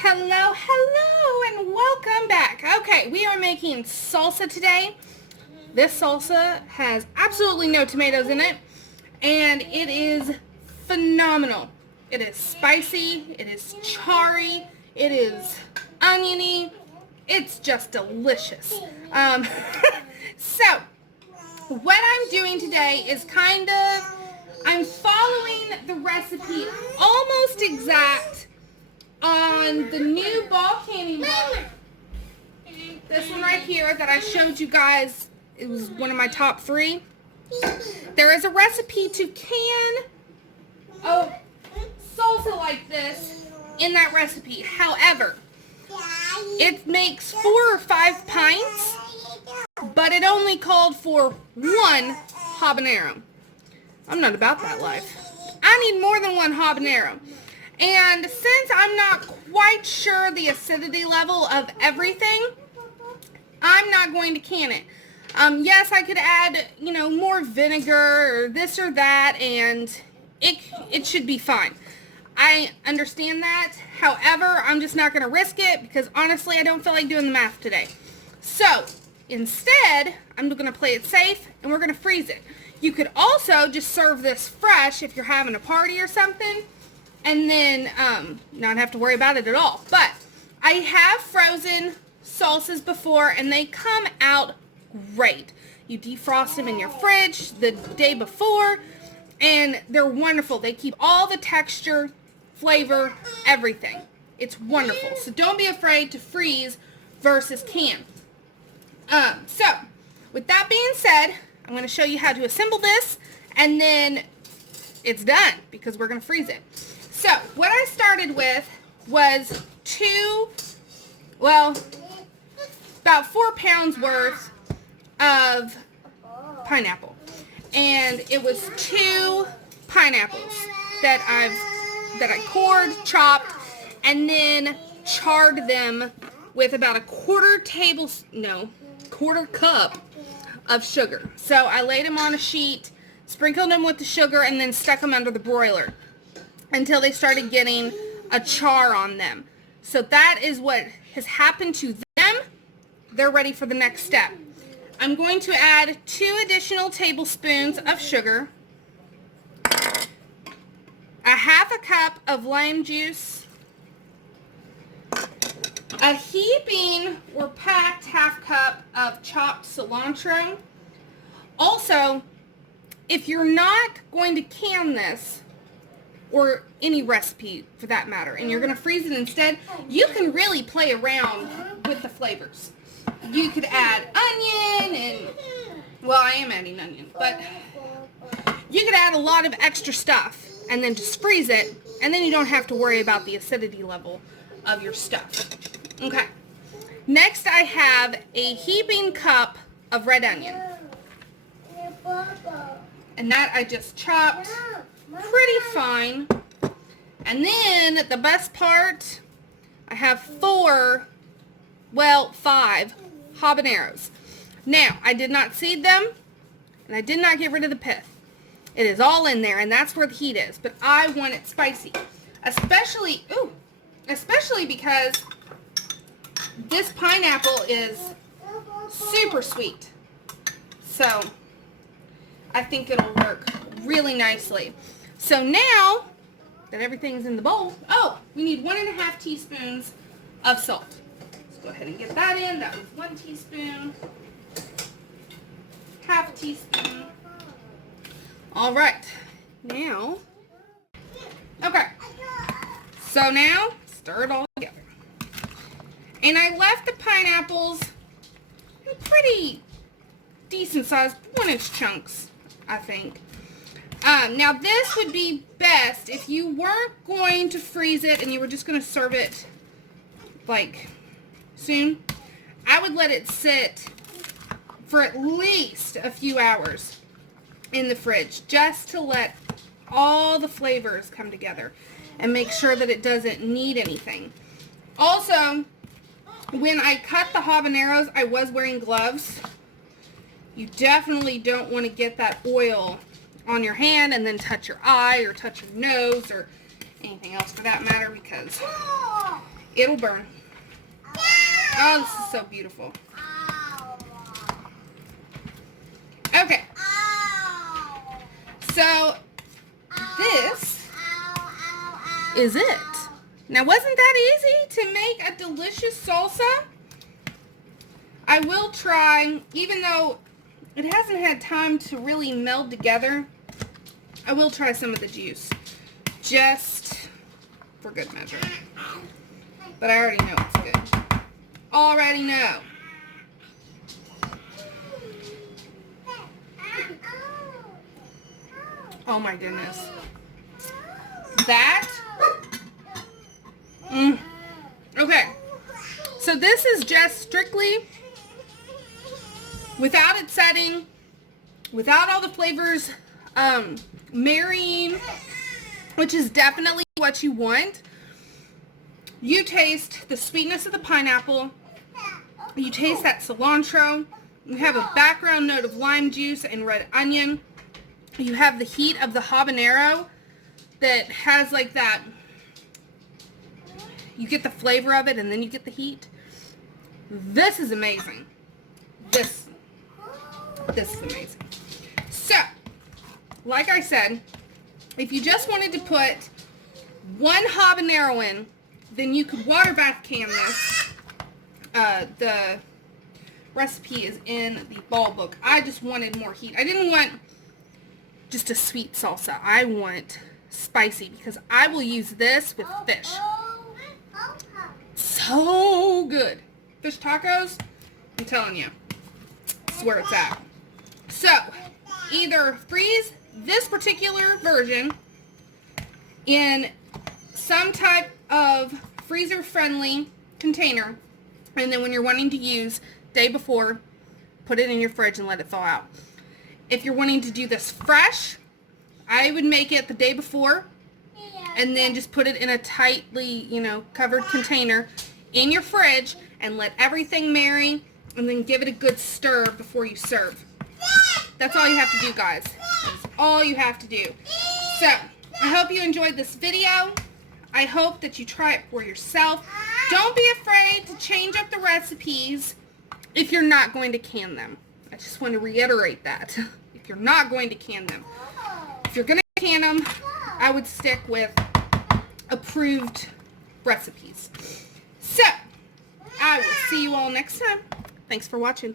Hello, hello, and welcome back. Okay, we are making salsa today. This salsa has absolutely no tomatoes in it, and it is phenomenal. It is spicy, it is charry, it is oniony. It's just delicious. So, what I'm doing today is I'm following the recipe almost exact on the new ball canning book. This one right here that I showed you guys, it was one of my top 3. There is a recipe to can a salsa like this in that recipe. However, it makes 4 or 5 pints, but it only called for 1 habanero. I'm not about that life. I need more than 1 habanero. And since I'm not quite sure the acidity level of everything, I'm not going to can it. Yes, I could add, more vinegar or this or that, and it should be fine. I understand that. However, I'm just not going to risk it because honestly, I don't feel like doing the math today. So, instead, I'm going to play it safe and we're going to freeze it. You could also just serve this fresh if you're having a party or something, and then not have to worry about it at all. But I have frozen salsas before, and they come out great. You defrost them in your fridge the day before, and they're wonderful. They keep all the texture, flavor, everything. It's wonderful. So don't be afraid to freeze versus can. So, with that being said, I'm going to show you how to assemble this, and then it's done because we're going to freeze it. So, what I started with was about 4 pounds worth of pineapple. And it was 2 pineapples that I cored, chopped, and then charred them with about a quarter cup of sugar. So I laid them on a sheet, sprinkled them with the sugar, and then stuck them under the broiler until they started getting a char on them. So that is what has happened to them. They're ready for the next step. I'm going to add 2 additional tablespoons of sugar, a half a cup of lime juice, a heaping or packed half cup of chopped cilantro. Also, if you're not going to can this, or any recipe for that matter, and you're going to freeze it instead, you can really play around with the flavors. You could add onion and, well, I am adding onion, but you could add a lot of extra stuff and then just freeze it, and then you don't have to worry about the acidity level of your stuff. Okay. Next, I have a heaping cup of red onion. And that I just chopped pretty fine. And then the best part, I have 5 habaneros. Now, I did not seed them, and I did not get rid of the pith. It is all in there, and that's where the heat is. But I want it spicy, especially because this pineapple is super sweet. So I think it'll work really nicely. So now that everything's in the bowl, we need 1.5 teaspoons of salt. Let's go ahead and get that in. That was 1 teaspoon, half teaspoon. All right, now, so now stir it all together. And I left the pineapples in pretty decent sized 1-inch chunks, I think. Now this would be best if you weren't going to freeze it and you were just going to serve it like soon. I would let it sit for at least a few hours in the fridge just to let all the flavors come together and make sure that it doesn't need anything. Also, when I cut the habaneros, I was wearing gloves. You definitely don't want to get that oil on your hand and then touch your eye or touch your nose or anything else for that matter, because It'll burn. Oh, this is so beautiful. Okay. So, this is it. Now, wasn't that easy to make a delicious salsa? I will try, even though it hasn't had time to really meld together, I will try some of the juice, just for good measure. But I already know it's good. Already know. Oh my goodness. That. Okay. So this is just strictly without it setting, without all the flavors marrying, which is definitely what you want. You taste the sweetness of the pineapple. You taste that cilantro. You have a background note of lime juice and red onion. You have the heat of the habanero that has like that. You get the flavor of it and then you get the heat. This is amazing. This is amazing. So, like I said, if you just wanted to put one habanero in, then you could water bath can this. The recipe is in the ball book. I just wanted more heat. I didn't want just a sweet salsa. I want spicy because I will use this with fish. So good. Fish tacos, I'm telling you, that's where it's at. So, either freeze this particular version in some type of freezer-friendly container, and then when you're wanting to use day before, put it in your fridge and let it thaw out. If you're wanting to do this fresh, I would make it the day before and then just put it in a tightly, covered container in your fridge and let everything marry and then give it a good stir before you serve. That's all you have to do, guys. That's all you have to do. So, I hope you enjoyed this video. I hope that you try it for yourself. Don't be afraid to change up the recipes if you're not going to can them. I just want to reiterate that. If you're not going to can them. If you're going to can them, I would stick with approved recipes. So, I will see you all next time. Thanks for watching.